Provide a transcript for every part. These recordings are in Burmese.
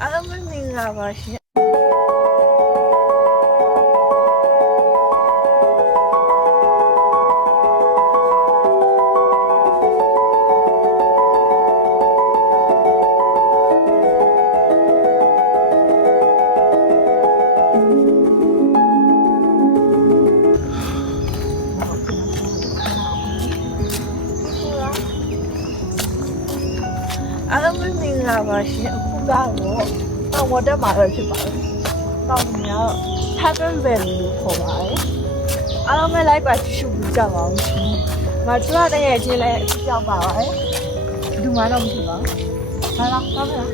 အားလုံးမင်္ဂလာပါရှင်အားလုံးမင်္ဂလာပါရှင်အခုကတော့တောင်ဝတ်တက်မှာပဲဖြစ်ပါတယ်တောင်မြောက် Happy Valley လို့ခေါ်ပါတယ်အားလုံးပဲ like ပါရှုကြပါအောင်ရှင်မကျရတဲ့ရဲ့ချင်းလည်းကြောက်ပါပါတယ်ဒီမှာတော့မရှိပါဘူးဟာလားဟုတ်လား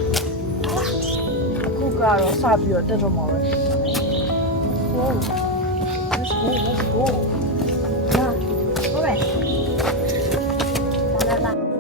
အခုကတော့စပြီးတော့တက်တော့မှာပဲဖြစ်ပါတယ် let's go ဟာဟုတ်ပဲလာလာ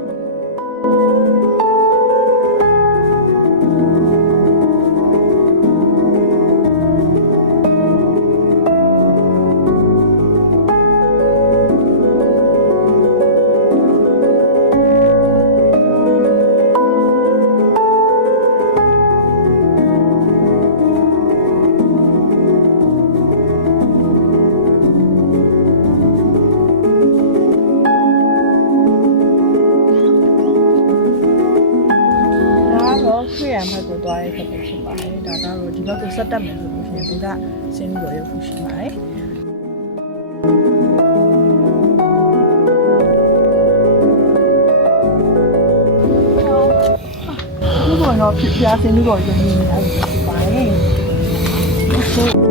ခွေရမှာကိုသွားရဲဖြစ်ဖြစ်ပါတယ်ဒါကတော့ဒီဘက်ကိုဆက်တက်မယ်ဆိုလို့ရှိရင်ဒီကဆင်းပြီးတော့ရုပ်ဖူးရှိပါတယ်ဒီကတော့ဖြစ်ပြဆင်းပြီးတော့ရုပ်ရင်းနေရတယ်ဖြစ်ပါတယ်ဟုတ်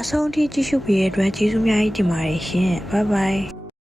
အဆုံးထိကြည့်ရှုပေးတဲ့အတွက်ကျေးဇူးများကြီးတင်ပါတယ်ရှင်။ Bye bye